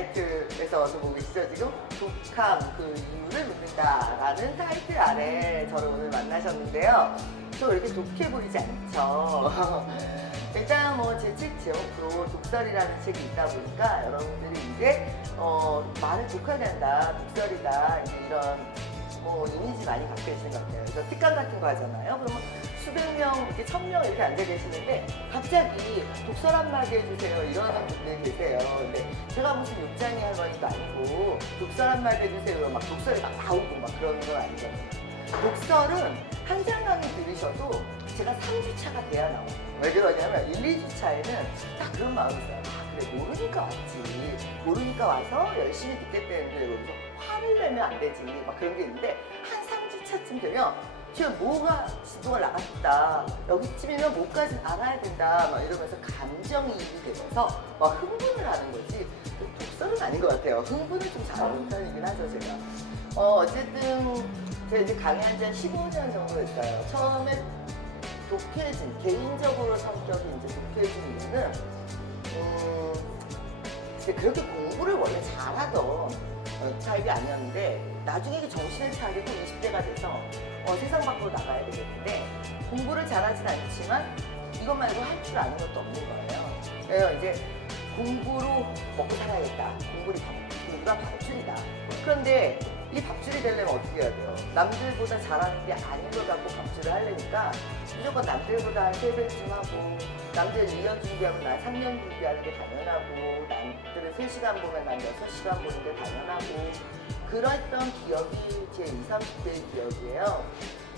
사이트에서 보고 계시죠 지금? 독함 그 이유를 묻는다라는 타이틀 아래 저를 오늘 만나셨는데요. 저 이렇게 독해 보이지 않죠? 일단 뭐 제 책 제목으로 독설이라는 책이 있다 보니까 여러분들이 이제 어, 말을 독하게 한다, 독설이다 이런 뭐 이미지 많이 갖고 계시는 것 같아요. 그래서 특강 같은 거 하잖아요. 그러면 수백 명, 이렇게 천 명 이렇게 앉아 계시는데 갑자기 독설 한마디 해주세요 이러는 분들이 계세요. 근데 제가 무슨 욕장이 할머니도 아니고 독설 한마디 해주세요. 막 독설이 막 나오고 막 그러는 건 아니거든요. 독설은 한 장 강의 들으셔도 제가 3주차가 돼야 나와요. 왜 그러냐면 1, 2주차에는 딱 그런 마음이 있어요. 아, 그래, 모르니까 왔지. 모르니까 와서 열심히 듣겠다는데 여기서 화를 내면 안 되지. 막 그런 게 있는데 한 3주차쯤 되면 지금 뭐가 진도가 나갔다. 여기쯤이면 뭐까지 알아야 된다. 막 이러면서 감정이입이 되면서 막 흥분을 하는 거지. 독설은 아닌 것 같아요. 흥분을 좀 잘하는 편이긴 하죠, 제가. 어, 어쨌든 제가 이제 강의한 지 한 15년 정도 됐어요. 처음에 독해진, 개인적으로 성격이 이제 독해진 이유는, 음, 글쎄 그렇게 공부를 원래 잘하던 어, 타입이 아니었는데, 나중에 정신을 차리고 20대가 돼서 어, 세상 밖으로 나가야 되겠는데, 공부를 잘하진 않지만, 이것 말고 할 줄 아는 것도 없는 거예요. 그래서 이제 공부로 먹고 살아야겠다. 공부를 밥, 공부가 밥줄이다. 그런데 이 밥줄이 되려면 어떻게 해야 돼요? 남들보다 잘하는 게 아닌 걸 갖고 밥줄을 하려니까 무조건 남들보다 한 3배쯤 하고 남들 2년 준비하면 난 3년 준비하는 게 당연하고 남들은 3시간 보면 난 6시간 보는 게 당연하고 그랬던 기억이 제 20, 30대의 기억이에요.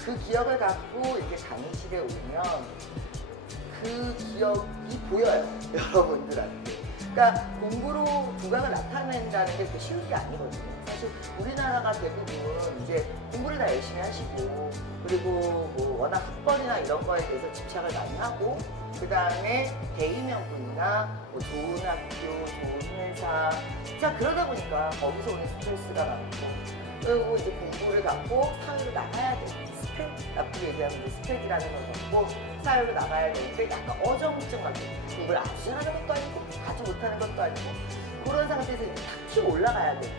그 기억을 갖고 이렇게 강의실에 오면 그 기억이 보여요. 여러분들한테. 그러니까 공부로 두각을 나타낸다는 게 그렇게 쉬운 게 아니거든요. 사실 우리나라가 대부분 이제 공부를 다 열심히 하시고 그리고 뭐 워낙 학벌이나 이런 거에 대해서 집착을 많이 하고 그 다음에 대의명분이나 뭐 좋은 학교, 좋은 회사 자 그러다 보니까 거기서 오는 스트레스가 많고 그리고 이제 공부를 갖고 사회로 나가야 돼. 스펙 나쁘게 얘기하면 이제 스펙이라는 걸 갖고 사회로 나가야 되는데 약간 어정쩡하게 공부를 아주 잘하는 것도 아니고 아주 못하는 것도 아니고 그런 상태에서 이제 탁 튀어 올라가야 돼.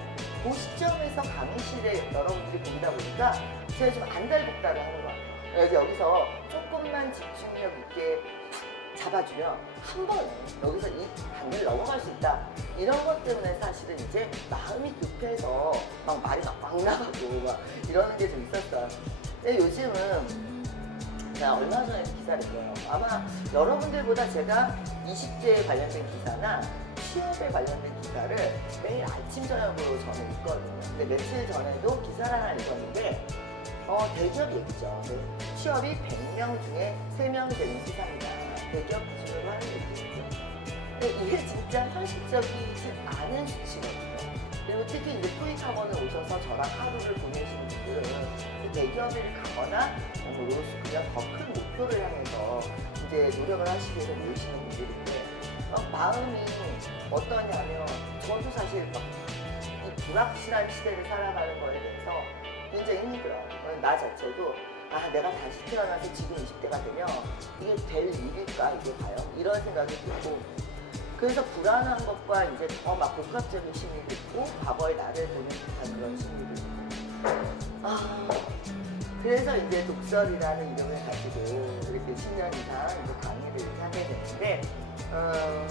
그 시점에서 강의실에 여러분들이 본다 보니까 제가 좀 안달복달을 하는 것 같아요. 그래서 여기서 조금만 집중력 있게 잡아주면 한 번에 여기서 이 단계를 넘어갈 수 있다. 이런 것 때문에 사실은 이제 마음이 급해서 막 말이 막, 막 나가고 막 이러는 게 좀 있었어요. 근데 요즘은 제가 얼마 전에 기사를 봐요. 아마 여러분들보다 제가 20대에 관련된 기사나 취업에 관련된 기사를 매일 아침 저녁으로 저는 읽거든요. 근데 며칠 전에도 기사를 하나 읽었는데 어, 대기업 얘기죠. 네. 취업이 100명 중에 3명 되는 세상이다. 대기업 기준으로 하는 얘기죠. 근데 이게 진짜 현실적이지 않은 수치거든요. 그리고 특히 이제 토익 학원을 오셔서 저랑 하루를 보내시는 분들은 이 대기업을 가거나 뭐 그냥 더 큰 목표를 향해서 이제 노력을 하시기 위해서 모이시는 분들인데 어, 마음이 어떠냐면 저도 사실 막 이 불확실한 시대를 살아가는 거에 대해서 굉장히 힘들어요. 어, 나 자체도 아 내가 다시 태어나서 지금 20대가 되면 이게 될 일일까 이게 과연? 이런 생각이 들고. 그래서 불안한 것과 이제 더 막 복합적인 심리도 있고 과거의 나를 보는 듯한 그런 심리도 있고. 아 그래서 이제 독설이라는 이름을 가지고 이렇게 10년 이상 이제 강의를 하게 됐는데 어,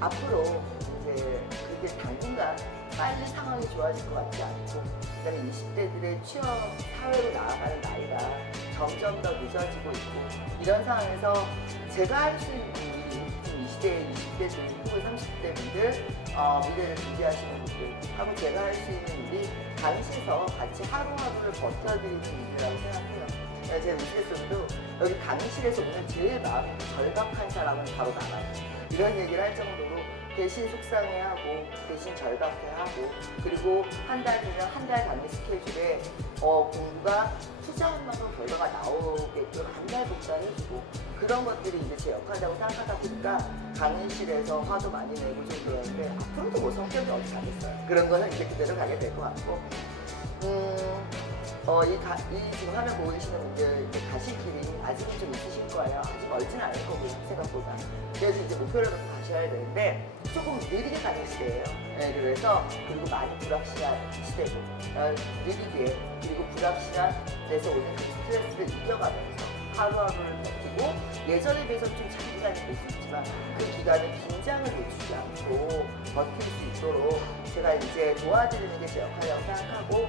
앞으로 이제 그게 당분간 빨리 상황이 좋아질 것 같지 않고 그다음에 20대들의 취업 사회로 나아가는 나이가 점점 더 늦어지고 있고 이런 상황에서 제가 할 수 있는 일이 지금 20대, 20대들, 혹은 30대 분들 어, 미래를 준비하시는 분들 하고 제가 할 수 있는 일이 강의실에서 같이 하루하루를 버텨드리는 일이라고 생각해요. 그래서 제 우스갯소리도 여기 강의실에서 오늘 제일 마음이 절박한 사람은 바로 나라고 이런 얘기를 할 정도로 대신 속상해하고 대신 절박해하고 그리고 한달 되면 한 달 단위 스케줄에 어, 공부가 투자한 만큼 결과가 나오게끔 한달 복사해주고 그런 것들이 이제 제 역할이라고 생각하다 보니까 강의실에서 화도 많이 내고 좀 그러는데 앞으로도 뭐 성격이 어디 가겠어요. 그런 거는 이제 그대로 가게 될 것 같고 음, 어, 이, 가, 이 지금 화면 보고 계시는 분들 가실 길이 아직은 좀 있으실 거예요. 아직 멀진 않을 거고요, 생각보다. 그래서 이제 목표를 갖고 가셔야 되는데 조금 느리게 가는 시대예요. 네, 그래서 그리고 많이 불확실한 시대고 어, 느리게 그리고 불확실한 데서 오는 그 스트레스를 이겨가면서 하루하루를 버티고 예전에 비해서 좀 장기간이 될수 있지만 그 기간에 긴장을 놓치지 않고 버틸 수 있도록 제가 이제 도와드리는 게 제 역할이라고 생각하고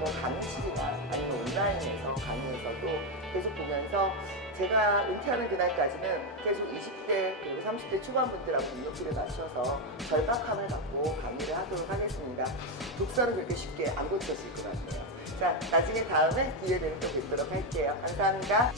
뭐 강의실이나 아니면 온라인에서 강의에서도 계속 보면서 제가 은퇴하는 그날까지는 계속 20대 그리고 30대 초반 분들하고 눈높이를 맞춰서 절박함을 갖고 강의를 하도록 하겠습니다. 독서는 그렇게 쉽게 안 고쳐질 것 같네요. 자, 나중에 다음에 기회 되면 또 뵙도록 할게요. 감사합니다.